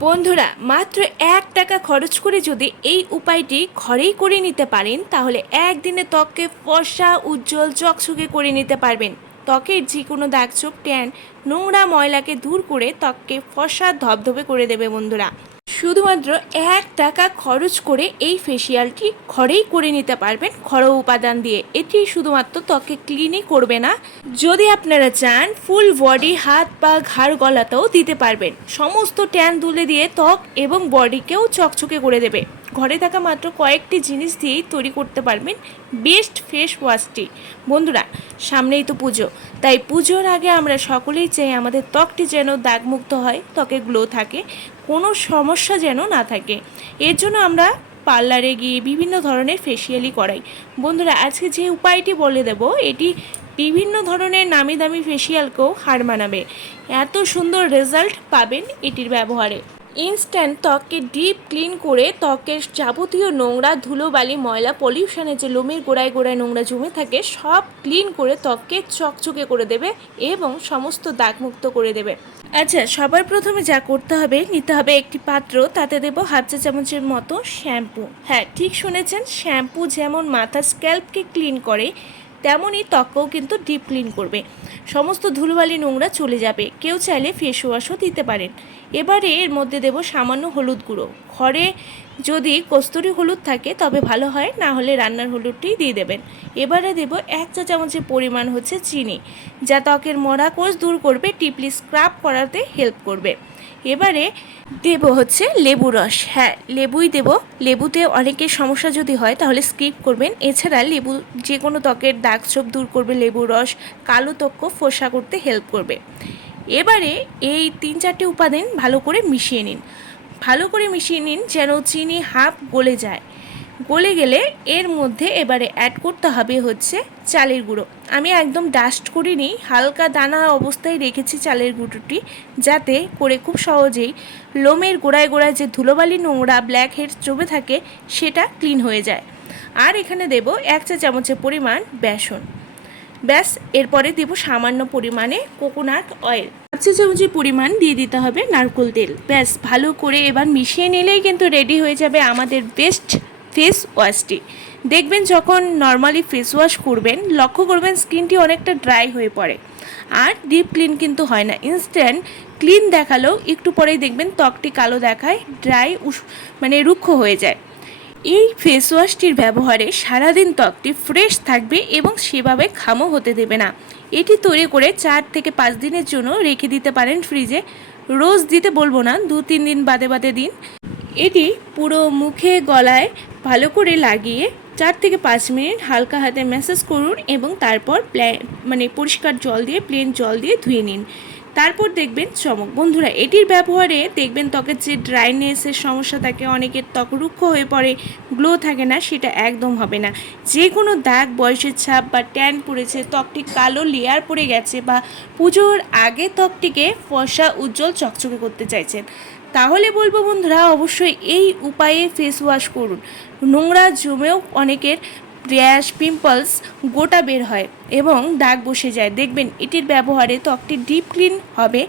বন্ধুরা, মাত্র এক টাকা খরচ করে যদি এই উপায়টি ঘরেই করে নিতে পারেন, তাহলে একদিনে ত্বককে ফর্সা, উজ্জ্বল, চকচকে করে নিতে পারবেন। ত্বকের যে কোনো দাগ চোখ ট্যান, নোংরা ময়লাকে দূর করে ত্বককে ফর্সা, ধবধবে করে দেবে বন্ধুরা। শুধুমাত্র এক টাকা খরচ করে এই ফেসিয়ালটি ঘরেই করে নিতে পারবেন ঘরোয়া উপাদান দিয়ে। এটি শুধুমাত্র ত্বকে ক্লিনই করবে না, যদি আপনারা চান ফুল বডি হাত, পা, ঘাড় গলাতেও দিতে পারবেন। সমস্ত ট্যান তুলে দিয়ে ত্বক এবং বডিকেও চকচকে করে দেবে। ঘরে থাকা মাত্র কয়েকটি জিনিস দিয়েই তৈরি করতে পারবেন বেস্ট ফেস ওয়াশটি। বন্ধুরা, সামনেই তো পুজো। তাই পুজোর আগে আমরা সকলেই চাই আমাদের ত্বকটি যেন দাগমুক্ত হয়, ত্বকে গ্লো থাকে, কোনো সমস্যা যেন না থাকে। এর জন্য আমরা পার্লারে গিয়ে বিভিন্ন ধরনের ফেসিয়ালই করাই। বন্ধুরা, আজকে যে উপায়টি বলে দেব, এটি বিভিন্ন ধরনের নামি দামি ফেসিয়ালকেও হার মানাবে। এত সুন্দর রেজাল্ট পাবেন এটির ব্যবহারে। ইনস্ট্যান্ট ত্বককে ডিপ ক্লিন করে ত্বকের যাবতীয় নোংরা, ধুলোবালি, ময়লা, পলিউশনে যে লোমের গোড়ায় গোড়ায় নোংরা জমে থাকে, সব ক্লিন করে ত্বককে চকচকে করে দেবে এবং সমস্ত দাগমুক্ত করে দেবে। আচ্ছা সবার প্রথমে যা করতে হবে, নিতে হবে একটি পাত্র, তাতে দেব হাফ চা চামচের মতো শ্যাম্পু। হ্যাঁ ঠিক শুনেছেন, শ্যাম্পু যেমন মাথা স্ক্যাল্পকে ক্লিন করে তেমনই ত্বককেও কিন্তু ডিপ ক্লিন করবে। সমস্ত ধুলোবালি নোংরা চলে যাবে। কেউ চাইলে ফেস ওয়াশও দিতে পারেন। এবারে এর মধ্যে দেব সামান্য হলুদ গুঁড়ো। ঘরে যদি কস্তুরি হলুদ থাকে, তবে ভালো হয়, না হলে রান্নার হলুদটি দিয়ে দেবেন। এবারে দেব এক চা চামচের পরিমাণ হচ্ছে চিনি, যা ত্বকের মরা কোষ দূর করবে, টিপলি স্ক্রাব করাতে হেল্প করবে। এবারে দেব হচ্ছে লেবু রস। হ্যাঁ লেবুই দেব। লেবুতে অনেকের সমস্যা যদি হয়, তাহলে স্কিপ করবেন। এছাড়া লেবু যে কোনো ত্বকের দাগ ছোপ দূর করবে, লেবু রস, কালো ত্বক ফোসা করতে হেল্প করবে। এবারে এই তিন চারটে উপাদান ভালো করে মিশিয়ে নিন। ভালো করে মিশিয়ে নিন যেন চিনি হাফ গলে যায়। গলে গেলে এর মধ্যে এবারে অ্যাড করতে হবে হচ্ছে চালের গুঁড়ো। আমি একদম ডাস্ট করিনি, হালকা দানা অবস্থায় রেখেছি চালের গুঁড়োটি যাতে করে খুব সহজেই লোমের গোড়ায় গোড়ায় যে ধুলোবালি নোংরা ব্ল্যাক হেড জমে থাকে সেটা ক্লিন হয়ে যায়। আর এখানে দেব এক চা চামচের পরিমাণ বেসন। ব্যাস, এরপরে দেব সামান্য পরিমাণে কোকোনাট অয়েল। এক চামচের পরিমাণ দিয়ে দিতে হবে নারকোল তেল। ব্যাস, ভালো করে এবার মিশিয়ে নিলেই কিন্তু রেডি হয়ে যাবে আমাদের বেস্ট ফেস ওয়াশটি দেখবেন যখন নর্মালি ফেস ওয়াশ করবেন, লক্ষ্য করবেন স্কিনটি অনেকটা ড্রাই হয়ে পড়ে। আর ডিপ ক্লিন কিন্তু হয় না। ইনস্ট্যান্ট ক্লিন দেখালেও একটু পরেই দেখবেন ত্বকটি কালো দেখায় ড্রাই মানে রুক্ষ হয়ে যায়। এই ফেস ওয়াশটির ব্যবহারে সারাদিন ত্বকটি ফ্রেশ থাকবে এবং সেভাবে খামো হতে দেবে না। এটি তৈরি করে চার থেকে পাঁচ দিনের জন্য রেখে দিতে পারেন ফ্রিজে রোজ দিতে বলব না, দু তিন দিন বাদে বাদে দিন। এটি পুরো মুখে, গলায় ভালো করে লাগিয়ে চার থেকে পাঁচ মিনিট হালকা হাতে ম্যাসাজ করুন এবং তারপর মানে পরিষ্কার জল দিয়ে প্লেন জল দিয়ে ধুয়ে নিন। তারপর দেখবেন চমক। বন্ধুরা, এটির ব্যবহারে দেখবেন ত্বকের যে ড্রাইনেসের সমস্যা থাকে, অনেকের ত্বক রুক্ষ হয়ে পড়ে গ্লো থাকে না, সেটা একদম হবে না। যে কোনো দাগ, বয়সের ছাপ বা ট্যান পড়েছে, ত্বকটি কালো লেয়ার পড়ে গেছে বা পুজোর আগে ত্বকটিকে ফসা, উজ্জ্বল, চকচকে করতে চাইছেন। তাহলে বলব বন্ধুরা, অবশ্যই এই উপায়ে ফেস ওয়াশ করুন। নোংরা জমেও অনেকের র্যাশ পিম্পলস গোটা বের হয় এবং দাগ বসে যায়। দেখবেন, এটির ব্যবহারে ত্বকটি ডিপ ক্লিন হবে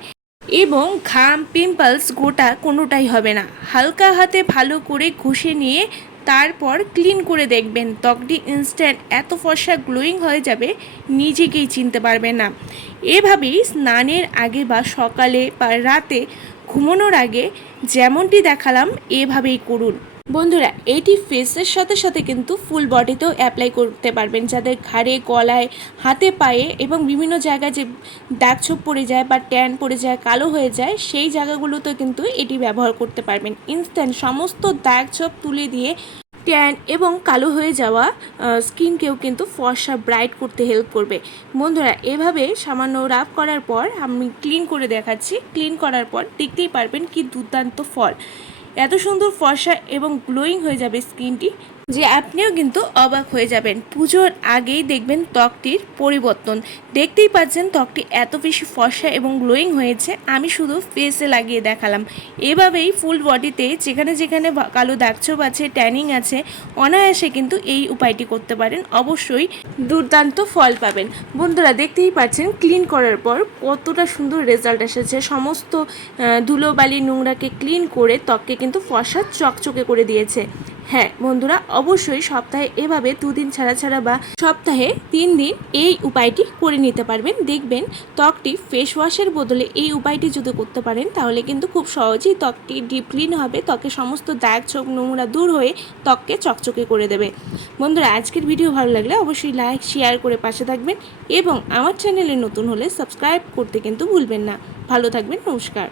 এবং ঘাম পিম্পলস গোটা কোনোটাই হবে না। হালকা হাতে ভালো করে ঘষে নিয়ে তারপর ক্লিন করে দেখবেন। ত্বকটি ইনস্ট্যান্ট এত ফর্সা গ্লোয়িং হয়ে যাবে, নিজেকেই চিনতে পারবে না। এভাবেই স্নানের আগে বা সকালে বা রাতে ঘুমানোর আগে যেমনটি দেখালাম, এভাবেই করুন। বন্ধুরা এইটি ফেসের সাথে সাথে কিন্তু ফুল বডিতেও অ্যাপ্লাই করতে পারবেন। যাদের ঘাড়ে, গলায়, হাতে, পায়ে এবং বিভিন্ন জায়গায় যে দাগ ছোপ পড়ে যায় বা ট্যান পড়ে যায়, কালো হয়ে যায়, সেই জায়গাগুলোতেও কিন্তু এটি ব্যবহার করতে পারবেন। ইনস্ট্যান্ট সমস্ত দাগ ছোপ তুলে দিয়ে ট্যান এবং কালো হয়ে যাওয়া স্কিনকেও কিন্তু ফর্সা ব্রাইট করতে হেল্প করবে। বন্ধুরা, এভাবে সামান্য রাব করার পর আমি ক্লিন করে দেখাচ্ছি। ক্লিন করার পর দেখতেই পারবেন কি দুর্দান্ত ফল। এত সুন্দর ফর্সা এবং গ্লোয়িং হয়ে যাবে স্কিনটি। যে আপনিও কিন্তু অবাক হয়ে যাবেন। পুজোর আগেই দেখবেন ত্বকটির পরিবর্তন। দেখতেই পাচ্ছেন ত্বকটি এত বেশি ফর্সা এবং গ্লোয়িং হয়েছে, আমি শুধু ফেসে লাগিয়ে দেখালাম। এভাবেই ফুল বডিতে যেখানে যেখানে কালো দাগছোপ আছে ট্যানিং আছে, অনায়াসে কিন্তু এই উপায়টি করতে পারেন। অবশ্যই দুর্দান্ত ফল পাবেন। বন্ধুরা, দেখতেই পাচ্ছেন ক্লিন করার পর কতটা সুন্দর রেজাল্ট এসেছে। সমস্ত ধুলোবালি নোংরাকে ক্লিন করে ত্বককে কিন্তু ফর্সা চকচকে করে দিয়েছে। হ্যাঁ বন্ধুরা, অবশ্যই সপ্তাহে এভাবে দুদিন ছাড়া ছাড়া বা সপ্তাহে তিন দিন এই উপায়টি করে নিতে পারবেন। দেখবেন ত্বকটি ফেস ওয়াশের বদলে এই উপায়টি যদি করতে পারেন, তাহলে কিন্তু খুব সহজেই ত্বকটি ডিপ ক্লিন হবে, ত্বকের সমস্ত দাগ, ছোপ, নোংরা দূর হয়ে ত্বককে চকচকে করে দেবে। বন্ধুরা, আজকের ভিডিও ভালো লাগলে অবশ্যই লাইক শেয়ার করে পাশে থাকবেন এবং আমার চ্যানেলে নতুন হলে সাবস্ক্রাইব করতে কিন্তু ভুলবেন না। ভালো থাকবেন, নমস্কার।